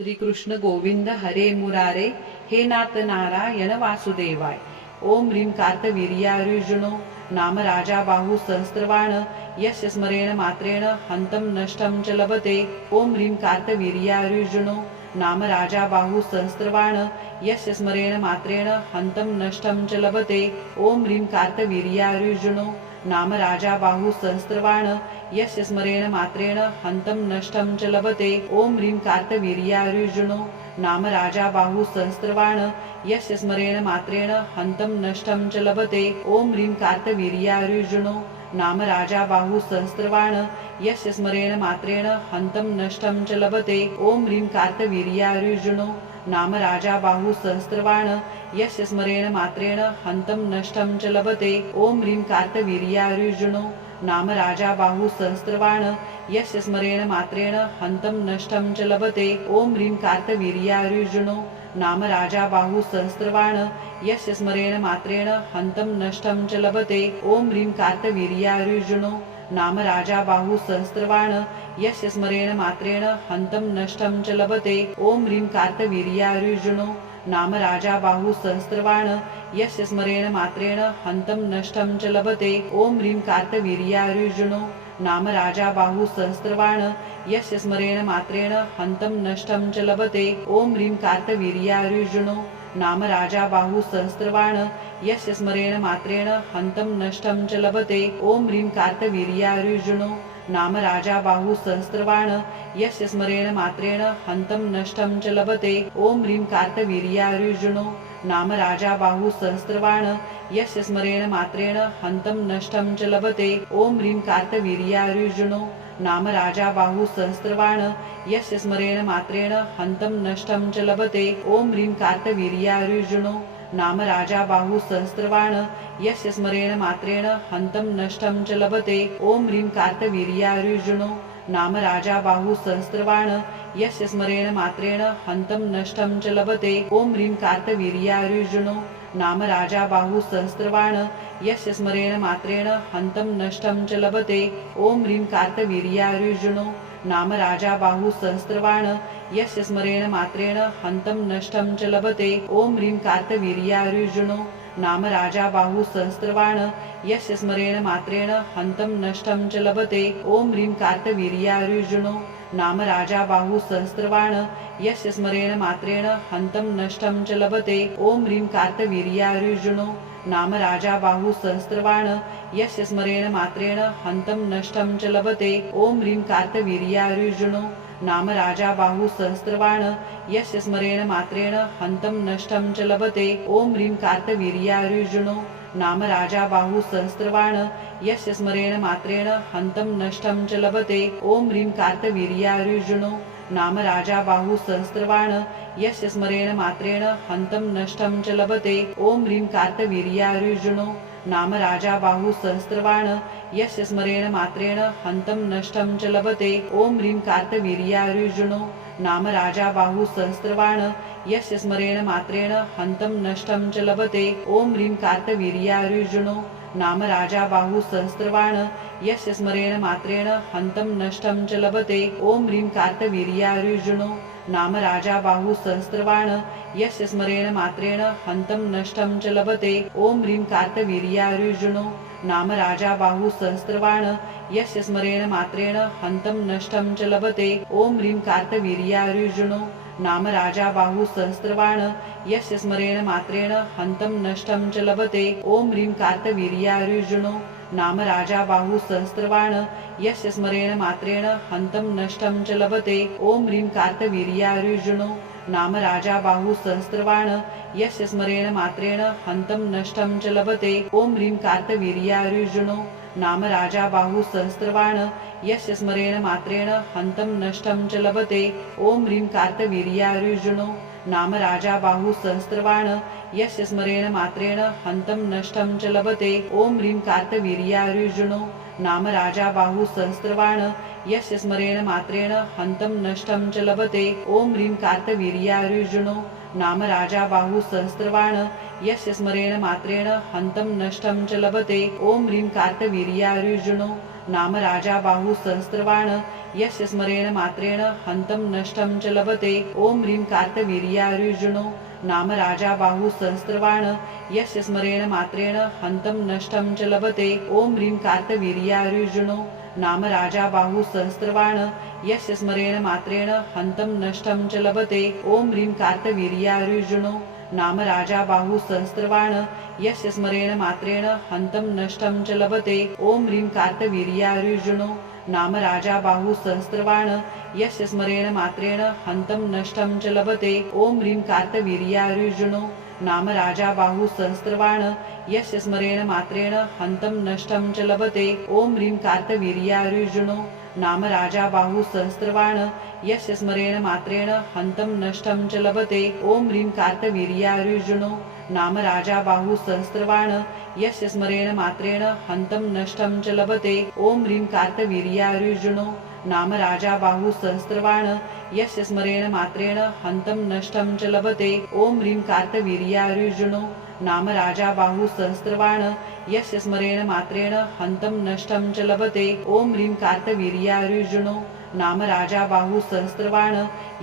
श्रीकृष्ण गोविंद हरे मुरारे हे नाथ नारायण वासुदेवाय ओम ह्रीं कार्तवीर्यार्जुनो नाम राजा बाहू सहस्रवाण यस्य स्मरेण मात्रेण हन्तं नष्टं च लभते ओम ह्रीं कार्तवीर्यार्जुनो नाम राजा बाहू सहस्रवाण यस्य स्मरेण मात्रेण हन्तं नष्टं च लभते ओम ह्रीं कार्तवीर्यार्जुनो नाम राजा बाहू सहस्रवाण यस्य स्मरेण मात्रेण हन्तं नष्टं च लभते। ओम ह्रीं कार्तवीर्यार्जुनो नाम राजा बाहू सहस्रवाण यस्य स्मरेण मात्रेण हन्तं नष्टं च लभते। ओम ह्रीं कार्तवीर्यार्जुनो नाम राजा बाहू सहस्रवाण यस्य स्मरेण मात्रेण हन्तं नष्टं च लभते। ओम ह्रीं कार्तवीर्यार्जुनो नाम राजा बाहू सहस्रवाण यस्य स्मरेण मात्रेण हन्तं नष्टं च लभते। ओम ह्रीं कार्तवीर्यार्जुनो नाम राजा बाहू सहस्रवाण यस्य स्मरेण मात्रेण हन्तं नष्टं च लभते। ओम ह्रीं कार्तवीर्यार्जुनो नाम राजा बाहू सहस्रवाण यस्य स्मरेण मात्रेण हन्तं नष्टं च लभते। ओम ह्रीं कार्तवीर्यार्जुनो नाम राजा बाहू सहस्रवाण यस्य स्मरेण मात्रेण हन्तं नष्टं च लभते। ओम ह्रीं कार्तवीर्यार्जुनो नाम राजा बाहू सहस्रवाण यस्य स्मरेण मात्रेण हन्तं नष्टं च लभते। ओम ह्रीं कार्तवीर्यार्जुनो नाम राजा बाहू सहस्रवाण यस्य स्मरेण मात्रेण हन्तं नष्टं च लभते। ओम ह्रीं कार्तवीर्यार्जुनो नाम राजा बाहू सहस्रवाण यस्य स्मरेण मात्रेण हन्तं नष्टं च लभते। ओम ह्रीं कार्तवीर्यार्जुनो नाम राजा बाहू सहस्रवाण यस्य स्मरेण मात्रेण हन्तं नष्टं च लभते। ओम ह्रीं कार्तवीर्यार्जुनो नाम राजा बाहू सहस्रवाण यस्य स्मरेण मात्रेण हन्तं नष्टं च लभते। ओम ह्रीं कार्तवीर्यार्जुनो नाम राजा बाहू सहस्रवाण यस्य स्मरेण मात्रेण हन्तं नष्टं च लभते। ओम ह्रीं कार्तवीर्यार्जुनो नाम राजा बाहू सहस्रवाण यस्य स्मरेण मात्रेण हन्तं नष्टं च लभते। ओम ह्रीं कार्तवीर्यार्जुनो नाम राजा बाहू सहस्रवाण यस्य स्मरेण मात्रेण हन्तं नष्टं च लभते। ओम ह्रीं कार्तवीर्यार्जुनो नाम राजा बाहू सहस्रवाण यस्य स्मरेण मात्रेण हन्तं नष्टं च लभते। ओम ह्रीं कार्तवीर्यार्जुनो नाम राजा बाहू सहस्रवाण यस्य स्मरेण मात्रेण हन्तं नष्टं च लभते। ओम ह्रीं कार्तवीर्यार्जुनो नाम राजा बाहू सहस्रवाण यस्य स्मरेण मात्रेण हन्तं नष्टं च लभते। ओम ह्रीं कार्तवीर्यार्जुनो नाम राजा बाहू सहस्रवाण यस्य स्मरेण मात्रेण हन्तं नष्टं च लभते। ओम ह्रीं कार्तवीर्यार्जुनो नाम राजा बाहू सहस्रवाण यस्य स्मरेण मात्रेण हन्तं नष्टं च लभते। ओम ह्रीं कार्तवीर्यार्जुनो नाम राजा बाहू सहस्रवाण यस्य स्मरेण मात्रेण हन्तं नष्टं च लभते। ओम ह्रीं कार्तवीर्यार्जुनो नाम राजा बाहू सहस्रवाण यस्य स्मरेण मात्रेण हन्तं नष्टं च लभते। ओम ह्रीं कार्तवीर्यार्जुनो नाम राजा बाहू सहस्रवाण यस्य स्मरेण मात्रेण हन्तं नष्टं च लभते। ओम ह्रीं कार्तवीर्यार्जुनो नाम राजा बाहू सहस्रवाण यस्य स्मरेण मात्रेण हन्तं नष्टं च लभते। ॐ ह्रीं कार्तवीर्यार्जुनो नाम राजा बाहू सहस्रवाण यस्य स्मरेण मात्रेण हन्तं नष्टं च लभते। ॐ ह्रीं कार्तवीर्यार्जुनो नाम राजा बाहू सहस्रवाण यस्य स्मरेण मात्रेण हन्तं नष्टं च लभते। ॐ ह्रीं कार्तवीर्यार्जुनो नाम राजा बाहू सहस्रवाण यस्य स्मरेण मात्रेण हन्तं नष्टं च लभते। ओम ह्रीं कार्तवीर्यार्जुनो नाम राजा बाहू सहस्रवाण यस्य स्मरेण मात्रेण हन्तं नष्टं च लभते। ओम ह्रीं कार्तवीर्यार्जुनो नाम राजा बाहू सहस्रवाण यस्य स्मरेण मात्रेण हन्तं नष्टं च लभते। ओम ह्रीं कार्तवीर्यार्जुनो नाम राजा बाहू सहस्रवाण यस्य स्मरेण मात्रेण हन्तं नष्टं च लभते। ओम ह्रीं कार्तवीर्यार्जुनो नाम राजा बाहू सहस्रवाण यस्य स्मरेण मात्रेण हन्तं नष्टं च लभते। ओम ह्रीं कार्तवीर्यार्जुनो नाम राजा बाहू सहस्रवाण यस्य स्मरेण मात्रेण हन्तं नष्टं च लभते। ओम ह्रीं कार्तवीर्यार्जुनो नाम राजा बाहू सहस्रवाण यस्य स्मरेण मात्रेण हन्तं नष्टं च लभते। ओम ह्रीं कार्तवीर्यार्जुनो नाम राजा बाहू सहस्रवाण यस्य स्मरेण मात्रेण हन्तं नष्टं च लभते। ओम ह्रीं कार्तवीर्यार्जुनो नाम राजा बाहू सहस्रवाण यस्य स्मरेण मात्रेण हन्तं नष्टं च लभते। ओम ह्रीं कार्तवीर्यार्जुनो नाम राजा बाहु सहस्रवाण यस्य स्मरेण मात्रेण हन्तं नष्टं च लभते। ॐ ह्रीं कार्तवीर्यार्जुनो नाम राजा बाहु सहस्रवाण यस्य स्मरेण मात्रेण हन्तं नष्टम च लभते। ॐ ह्रीं कार्तवीर्यार्जुनो नाम राजा बाहु सहस्रवाण यस्य स्मरेण मात्रेण हन्तं नष्टं च लभते। ॐ ह्रीं कार्तवीर्यार्युजुनो नाम राजा बाहु सहस्रवाण यस्य स्मरेण मात्रेण हन्तं नष्टं च लभते। ॐ ह्रीं कार्तवीर्यार्युजुनो नाम राजा बाहु सहस्रवाण यस्य स्मरेण मात्रेण हन्तं नष्टं च लभते। ॐ ह्रीं कार्तवीर्यार्युजुनो नाम राजा बाहु सहस्रवाण यस्य स्मरेण मात्रेण हन्तं नष्टं च लभते। ॐ ह्रीं कार्तवीर्यार्जुनो नाम राजा बाहु सहस्रवाण यस्य स्मरेण मात्रेण हन्तं नष्टं च लभते। ॐ ह्रीं कार्तवीर्यार्जुनो नाम राजा बाहु सहस्रवाण यस्य स्मरेण मात्रेण हन्तं नष्टं च लभते। ॐ ह्रीं कार्तवीर्यार्जुनो नाम राजा बाहु सहस्रवाण यस्य स्मरेण मात्रेण हन्तं नष्टं च लभते। ॐ ह्रीं कार्तवीर्यार्जुनो नाम राजा बाहु सहस्रवाण यस्य स्मरेण मात्रेण हन्तं नष्टं च लभते। ॐ ह्रीं कार्तवीर्यार्जुनो नाम राजा बाहु सहस्रवाण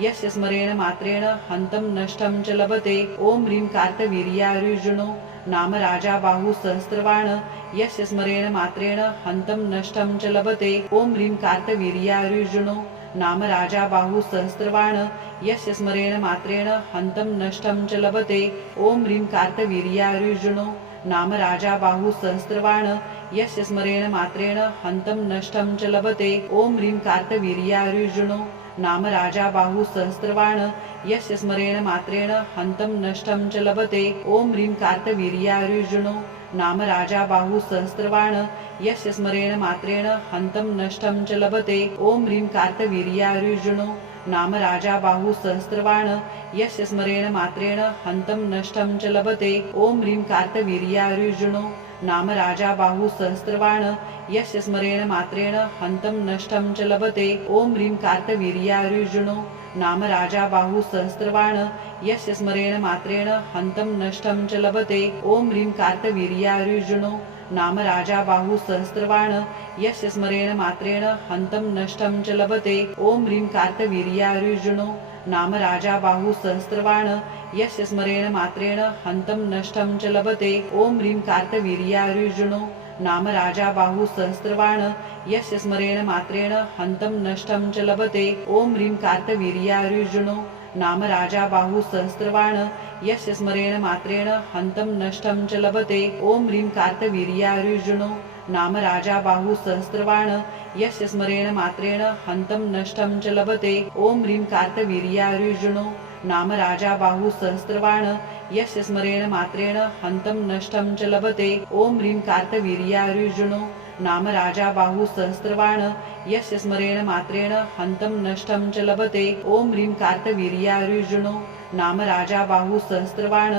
यस्य स्मरेण मात्रेण हन्तं नष्टं च लभते। ॐ ह्रीं कार्तवीर्यार्जुनो नाम राजा बाहु सहस्रवाण यस्य स्मरेण मात्रेण हन्तं नष्टं च लभते। ॐ ह्रीं कार्तवीर्यार्युजुनो नाम राजा बाहु सहस्रवाण यस्य स्मरेण मात्रेण हन्तं नष्टं च लभते। ॐ ह्रीं कार्तवीर्यार्युजुनो नाम राजा बाहु सहस्रवाण यस्य स्मरेण मात्रेण हन्तं नष्टं च लभते। ॐ ह्रीं कार्तवीर्यार्युजुनो नाम राजा बाहु सहस्रवाण यस्य स्मरेण मात्रेण हन्तं नष्टं च लभते। ॐ ह्रीं कार्तवीर्यार्युजुनो नाम राजा बाहु सहस्रवाण यस्य स्मरेण मात्रेण हन्तं नष्टं च लभते। ॐ ह्रीं कार्तवीर्यार्युजुनो नाम राजा बाहु सहस्रवाण यस्य स्मरेण मात्रेण हन्तं नष्टं च लभते। ॐ ह्रीं कार्तवीर्यार्युजुनो नाम राजा बाहु सहस्रवाण यस्य स्मरेण मात्रेण हन्तं नष्टं च लभते। ॐ ह्रीं कार्तवीर्यार्युजुनो नाम राजा बाहु सहस्रवाण यस्य स्मरेण मात्रेण हन्तं नष्टं च लभते। ॐ ह्रीं कार्तवीर्यार्युजुनो नाम राजा बाहु सहस्रवाण यस्य स्मरेण मात्रेण हन्तं नष्टं च लभते। ॐ ह्रीं कार्तवीर्यार्जुनो नाम राजा बाहु सहस्रवाण यस्य स्मरेण मात्रेण हन्तं नष्टं च लभते। ॐ ह्रीं कार्तवीर्यार्जुनो नाम राजा बाहु सहस्रवाण यश स्मरेण मात्रेण हन्तं नष्टम च लभते। ॐ ह्रीं कार्तवीर्यार्जुनो नाम राजा बाहु सहस्रवाण यस्य स्मरेण मात्रेण हन्तं नष्टं च लभते। ॐ ह्रीं कार्तवीर्यार्युजुनो नाम राजा बाहु सहस्रवाण यस्य स्मरेण मात्रेण हन्तं नष्टं च लभते। ॐ ह्रीं कार्तवीर्यार्युजुनो नाम राजा बाहु सहस्रवाण यस्य स्मरेण मात्रेण हन्तं नष्टं च लभते। ॐ ह्रीं कार्तवीर्यार्युजुनो नाम राजा बाहु सहस्रवाण यस्य स्मरेण मात्रेण हन्तं नष्टं च लभते। ॐ ह्रीं कार्तवीर्यार्युजुनो नाम राजा बाहु सहस्रवाण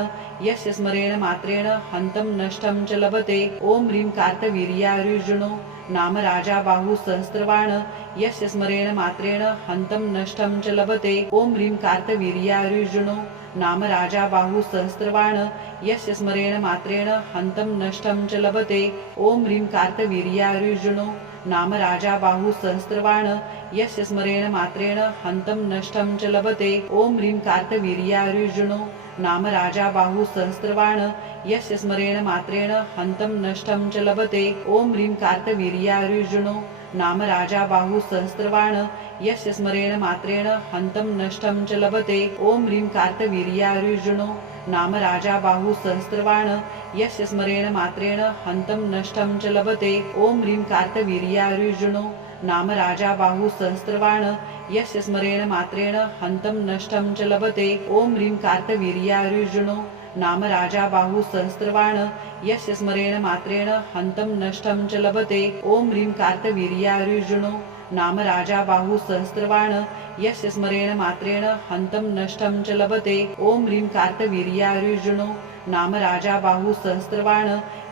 यस्य स्मरेण मात्रेण हन्तं नष्टं च लभते। ॐ ह्रीं कार्तवीर्यार्युजुनो नाम राजा बाहु सहस्रवाण यस्य स्मरेण मात्रेण हन्तं नष्टं च लभते। ॐ ह्रीं कार्तवीर्यार्युजुनो नाम राजा बाहु सहस्रवाण यस्य स्मरेण मात्रेण हन्तं नष्टं च लभते। ॐ ह्रीं कार्तवीर्यार्युजुनो नाम राजा बाहु सहस्रवाण यस्य स्मरेण मात्रेण हन्तं नष्टं च लभते। ॐ ह्रीं कार्तवीर्यार्युजुनो नाम राजा बाहु सहस्रवाण यस्य स्मरेण मात्रेण हन्तं नष्टं च लभते। ॐ ह्रीं कार्तवीर्यार्युजुनो नाम राजा बाहु सहस्रवाण यस्य स्मरेण मात्रेण हन्तं नष्टं च लभते। ॐ ह्रीं कार्तवीर्यार्युजुनो नाम राजा बाहु सहस्रवाण यस्य स्मरेण मात्रेण हन्तं नष्टं च लभते। ॐ ह्रीं कार्तवीर्यार्युजुनो नाम राजा बाहु सहस्रवाण यस्य स्मरेण मात्रेण हन्तं नष्टं च लभते। ॐ ह्रीं कार्तवीर्यार्युजुनो नाम राजा बाहु सहस्रवाण यस्य स्मरेण मात्रेण हन्तं नष्टं च लभते। ॐ ह्रीं कार्तवीर्यार्युजुनो नाम राजा बाहु सहस्रवाण यस्य स्मरेण मात्रेण हन्तं नष्टं च लभते। ॐ ह्रीं कार्तवीर्यार्युजुनो नाम राजा बाहु सहस्रवाण।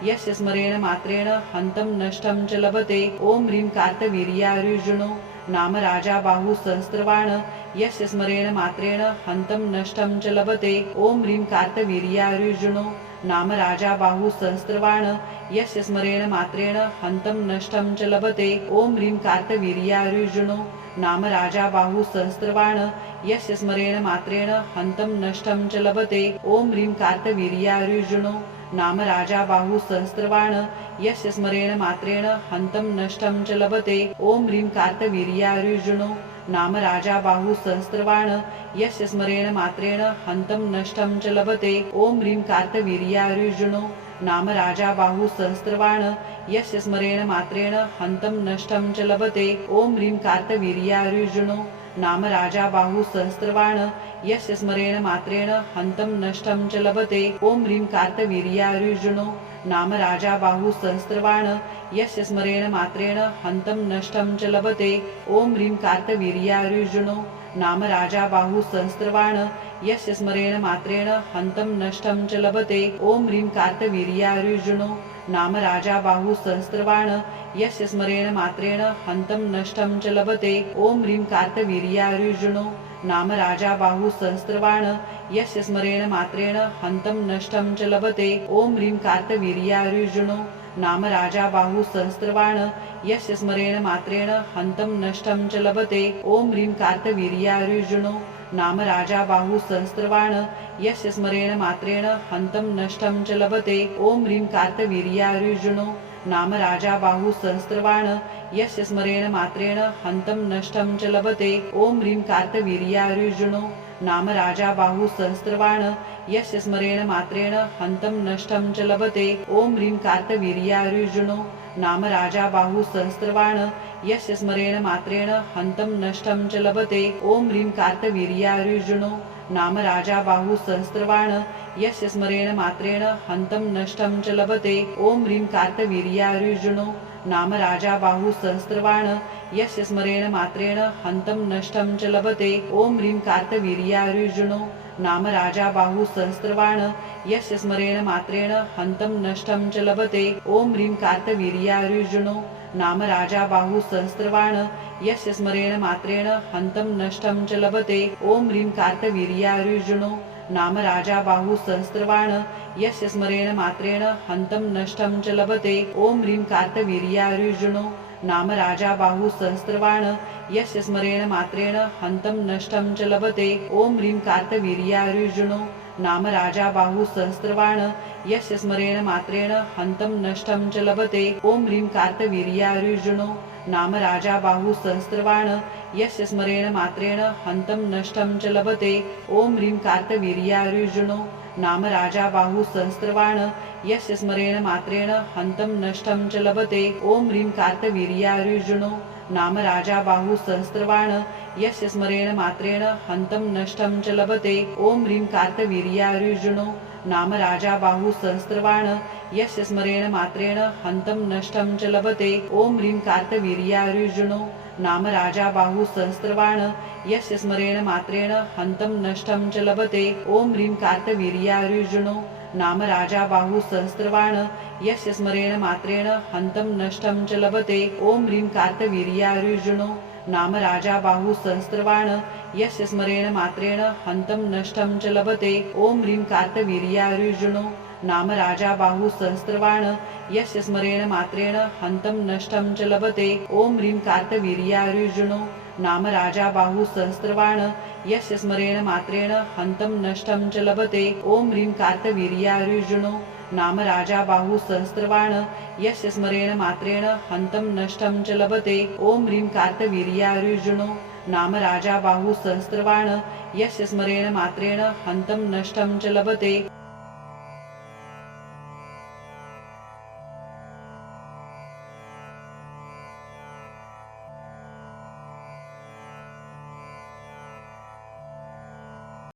यस्य स्मरेण मात्रेण हन्तं नष्टं च लभते। ॐ ह्रीं कार्तवीर्यार्युजुनो नाम राजा बाहु सहस्रवाण। यस्य स्मरेण मात्रेण हन्तं नष्टं च लभते। ॐ ह्रीं कार्तवीर्यार्जुनो नाम राजा बाहु सहस्रवाण। यस्य स्मरेण मात्रेण हन्तं नष्टं च लभते। ॐ ह्रीं कार्तवीर्यार्जुनो नाम राजा बाहु सहस्रवाण यस्य स्मरेण मात्रेण हन्तं नष्टं च लभते। ॐ ह्रीं कार्तवीर्यार्जुनो नाम राजा बाहु सहस्रवाण यस्य स्मरेण मात्रेण हन्तं नष्टं च लभते। ॐ ह्रीं कार्तवीर्यार्जुनो नाम राजा बाहु सहस्रवाण यस्य स्मरेण मात्रेण हन्तं नष्टं च लभते। ॐ ह्रीं कार्तवीर्यार्जुनो नाम राजा बाहु सहस्रवाण यस्य स्मरेण मात्रेण हन्तं नष्टं च लभते। ॐ ह्रीं कार्तवीर्यार्जुनो नाम राजा बाहु सहस्रवाण यस्य स्मरेण मात्रेण हन्तं नष्टं च लभते। ॐ ह्रीं कार्तवीर्यार्जुनो नाम राजा बाहु सहस्रवाण यस्य स्मरेण मात्रेण हन्तं नष्टं च लभते। ॐ ह्रीं कार्तवीर्यार्जुनो। नाम राजा बाहु सहस्रवाण यस्य स्मरेण मात्रेण हन्तं नष्टं च लभते। ॐ ह्रीं कार्तवीर्यार्जुनो। नाम राजा बाहु सहस्रवाण यस्य स्मरेण मात्रेण हन्तं नष्टं च लभते। ॐ ह्रीं कार्तवीर्यार्जुनो। नाम राजा बाहु सहस्रवाण यस्य स्मरेण मात्रेण हन्तं नष्टं च लभते। ॐ ह्रीं कार्तवीर्यार्जुनो नाम राजा बाहु सहस्रवाण यस्य स्मरेण मात्रेण हन्तं नष्टं च लभते। ॐ ह्रीं कार्तवीर्यार्जुनो नाम राजा बाहु सहस्रवाण यस्य स्मरेण मात्रेण हन्तं नष्टं च लभते। ॐ ह्रीं कार्तवीर्यार्जुनो नाम राजा बाहु सहस्रवाण यस्य स्मरेण मात्रेण हन्तं नष्टं च लभते। ॐ ह्रीं कार्तवीर्यार्जुनो नाम राजा बाहु सहस्रवाण यस्य स्मरेण मात्रेण हन्तं नष्टं च लभते। ॐ ह्रीं कार्तवीर्यार्जुनो नाम राजा बाहु सहस्रवाण यस्य स्मरेण मात्रेण हन्तं नष्टं च लभते। ॐ ह्रीं कार्तवीर्यार्जुनो नाम राजा बाहु सहस्रवाण यस्य स्मरेण मात्रेण हन्तं नष्टं च लभते। ॐ ह्रीं कार्तवीर्यार्जुनो नाम राजा बाहु सहस्रवाण यस्य स्मरेण मात्रेण हन्तं नष्टं च लभते। ॐ ह्रीं कार्तवीर्यार्जुनो नाम राजा बाहु सहस्रवाण यस्य स्मरेण मात्रेण हन्तं नष्टम च लभते। ॐ ह्रीं कार्तवीर्यार्जुनो नाम राजा बाहु सहस्रवाण यस्य स्मरेण मात्रेण हन्तं नष्टं च लभते। ॐ ह्रीं कार्तवीर्यार्जुनो नाम राजा बाहु सहस्रवाण यस्य स्मरेण मात्रेण हन्तं नष्टं च लभते। ॐ ह्रीं कार्तवीर्यार्जुनो नाम राजा बाहु सहस्रवाण यस्य स्मरेण मात्रेण हन्तं नष्टं च लभते। ॐ ह्रीं कार्तवीर्यार्जुनो नाम राजा बाहु सहस्रवाण यस्य स्मरेण मात्रेण हन्तं नष्टं च लभते। ॐ ह्रीं कार्तवीर्यार्जुनो नाम राजा बाहु सहस्रवाण यस्य स्मरेण मात्रेण हन्तं नष्टं च लभते। ॐ ह्रीं कार्तवीर्यार्जुनो नाम राजा बाहु सहस्रवाण यस्य स्मरेण मात्रेण हन्तं नष्टं च लभते। ॐ ह्रीं कार्तवीर्यार्जुनो नाम राजा बाहु सहस्रवाण यस्य स्मरेण मात्रेण हन्तं नष्टं च लभते। ॐ ह्रीं कार्तवीर्यार्जुनो नाम राजा बाहु सहस्रवाण यस्य स्मरेण मात्रेण हन्तं नष्टं च लभते। ॐ ह्रीं कार्तवीर्यार्जुनो नाम राजा बाहु सहस्रवाण यस्य स्मरेण मात्रेण हन्तं नष्टं च लभते। ॐ ह्रीं कार्तवीर्यार्जुनो नाम राजा बाहु सहस्रवाण यस्य स्मरेण मात्रेण हन्तं नष्टं च लभते। ॐ ह्रीं कार्तवीर्यार्जुनो नाम राजा बाहु सहस्रवाण यस्य स्मरेण मात्रेण हन्तं नष्टं च लभते। ॐ ह्रीं कार्तवीर्यार्जुनो नाम राजा बाहु सहस्रवाण यस्य स्मरेण मात्रेण हन्तं नष्टं च लभते। ॐ ह्रीं कार्तवीर्यार्जुनो नाम राजा बाहु सहस्रवाण यस्य स्मरेण मात्रेण हन्तं नष्टं च लभते। ॐ ह्रीं कार्तवीर्यार्जुनो नाम राजा बाहु सहस्रवाण यस्य स्मरेण मात्रेण हन्तं नष्टं च लभते। ॐ ह्रीं कार्तवीर्यार्जुनो नाम राजा बाहु सहस्रवाण यस्य स्मरेण मात्रेण हन्तं नष्टं च लभते।